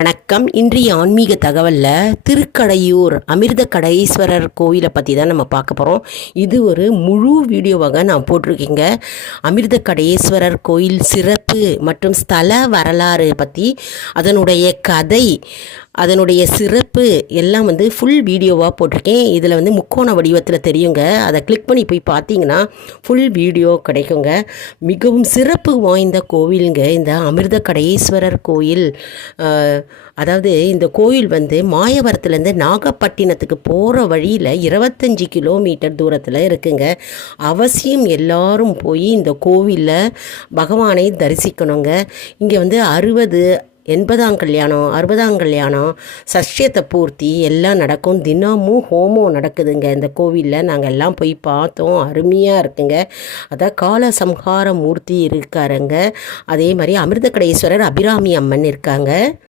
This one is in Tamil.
வணக்கம். இன்றைய ஆன்மீக தகவலில் திருக்கடையூர் அமிர்தகடேஸ்வரர் கோயிலை பற்றி தான் நம்ம பார்க்க போகிறோம். இது ஒரு முழு வீடியோவாக நான் போட்டிருக்கேங்க. அமிர்தகடேஸ்வரர் கோயில் சிறப்பு மற்றும் ஸ்தல வரலாறு பற்றி, அதனுடைய கதை, அதனுடைய சிறப்பு எல்லாம் ஃபுல் வீடியோவாக போட்டிருக்கேன். இதில் முக்கோண வடிவத்தில் தெரியுங்க. அதை கிளிக் பண்ணி போய் பார்த்தீங்கன்னா ஃபுல் வீடியோ கிடைக்குங்க. மிகவும் சிறப்பு வாய்ந்த கோவிலுங்க இந்த அமிர்தகடேஸ்வரர் கோயில். அதாவது இந்த கோயில் மாயவரத்துலேருந்து நாகப்பட்டினத்துக்கு போகிற வழியில் 25 கிலோமீட்டர் தூரத்தில் இருக்குங்க. அவசியம் எல்லாரும் போய் இந்த கோவிலில் பகவானை தரிசிக்கணுங்க. இங்கே 60 80ஆம் கல்யாணம், 60ஆம் கல்யாணம், சஷ்யத்தை பூர்த்தி எல்லாம் நடக்கும். தினமும் ஹோமம் நடக்குதுங்க இந்த கோவிலில். நாங்கள் எல்லாம் போய் பார்த்தோம். அருமையாக இருக்குங்க. அதான் கால சம்ஹார மூர்த்தி இருக்காருங்க. அதே மாதிரி அமிர்தகடேஸ்வரர், அபிராமி அம்மன் இருக்காங்க.